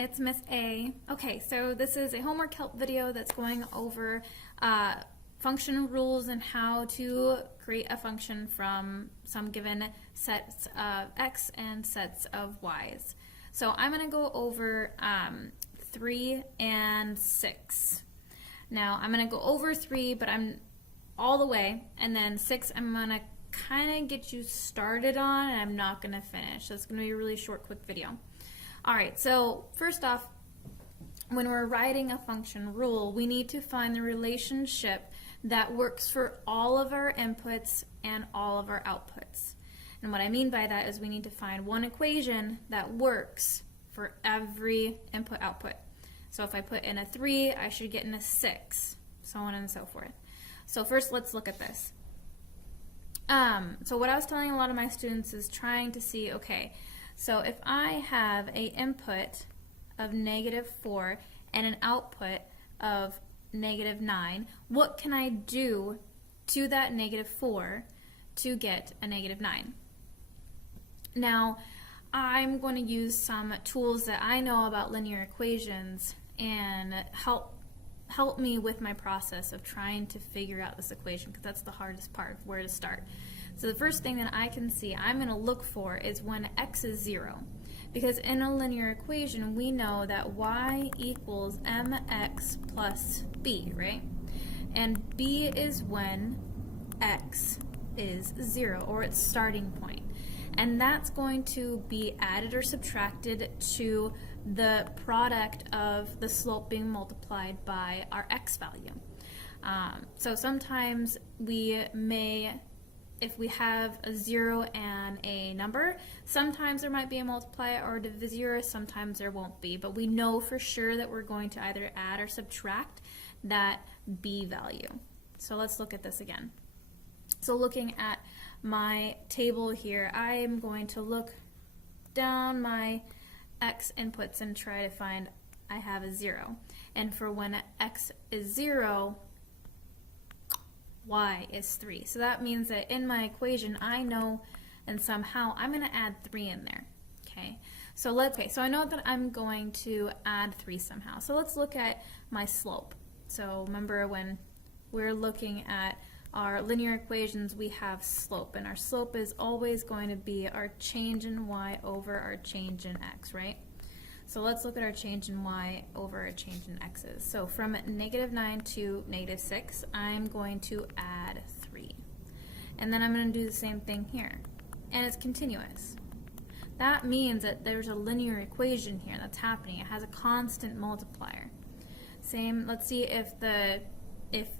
it's Miss A. Okay, so this is a homework help video that's going over function rules and how to create a function from some given sets of x and sets of y's. So I'm going to go over 3 and 6. Now I'm going to go over 3, but I'm all the way, and then 6 I'm going to kind of get you started on, and I'm not going to finish. So it's going to be a really short, quick video. Alright, so first off, when we're writing a function rule, we need to find the relationship that works for all of our inputs and all of our outputs. And what I mean by that is we need to find one equation that works for every input-output. So if I put in a 3, I should get in a 6, so on and so forth. So first, let's look at this. So what I was telling a lot of my students is trying to see, okay, so if I have a input of -4 and an output of -9, what can I do to that -4 to get a -9? Now, I'm going to use some tools that I know about linear equations and help me with my process of trying to figure out this equation, because that's the hardest part of where to start. So the first thing that I can see I'm going to look for is when x is 0. Because in a linear equation, we know that y equals mx plus b, right? And b is when x is 0, or its starting point. And that's going to be added or subtracted to the product of the slope being multiplied by our x value. So sometimes we may, if we have a 0 and a number, sometimes there might be a multiplier or a divisor, sometimes there won't be, but we know for sure that we're going to either add or subtract that b value. So let's look at this again. So looking at my table here, I am going to look down my x inputs and try to find I have a 0. And for when x is 0, y is 3. So that means that in my equation I know, and somehow I'm going to add 3 in there. Okay, so so I know that I'm going to add 3 somehow. So let's look at my slope. So remember, when we're looking at our linear equations, we have slope, and our slope is always going to be our change in y over our change in x, right? So let's look at our change in y over our change in x's. So from -9 to -6, I'm going to add 3. And then I'm going to do the same thing here. And it's continuous. That means that there's a linear equation here that's happening. It has a constant multiplier. Same, let's see if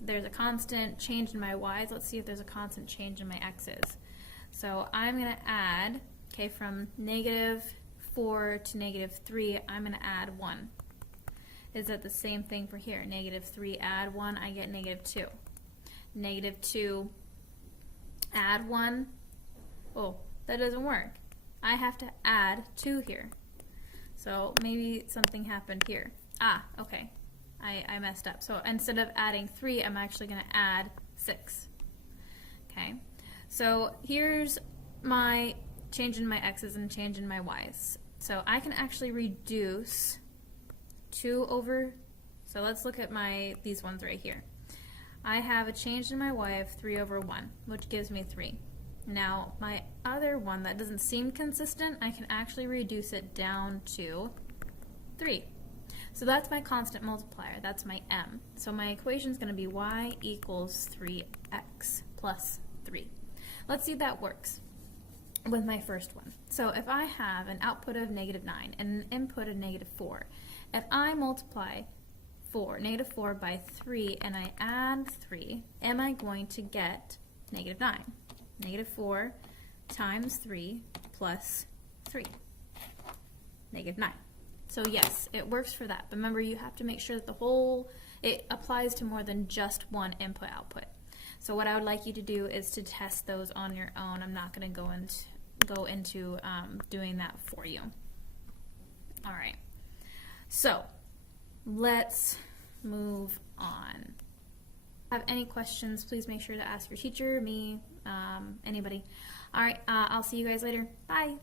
there's a constant change in my y's. Let's see if there's a constant change in my x's. So I'm going to add, okay, from -4 to -3, I'm going to add 1. Is that the same thing for here? -3 add 1, I get -2. -2 add 1, oh, that doesn't work. I have to add 2 here. So maybe something happened here. Ah, okay. I messed up. So instead of adding 3, I'm actually going to add 6. Okay, so here's my change in my x's and change in my y's. So I can actually reduce 2 over, so let's look at these ones right here. I have a change in my y of 3 over 1, which gives me 3. Now my other one that doesn't seem consistent, I can actually reduce it down to 3. So that's my constant multiplier, that's my m. So my equation is going to be y equals 3x plus 3. Let's see if that works with my first one. So if I have an output of -9 and an input of -4, if I multiply -4 by 3 and I add 3, am I going to get -9? -4 times 3 plus 3, -9. So yes, it works for that. But remember, you have to make sure that it applies to more than just one input-output. So what I would like you to do is to test those on your own. I'm not going to go into doing that for you. All right. So let's move on. Have any questions, please make sure to ask your teacher, me, anybody. All right, I'll see you guys later. Bye.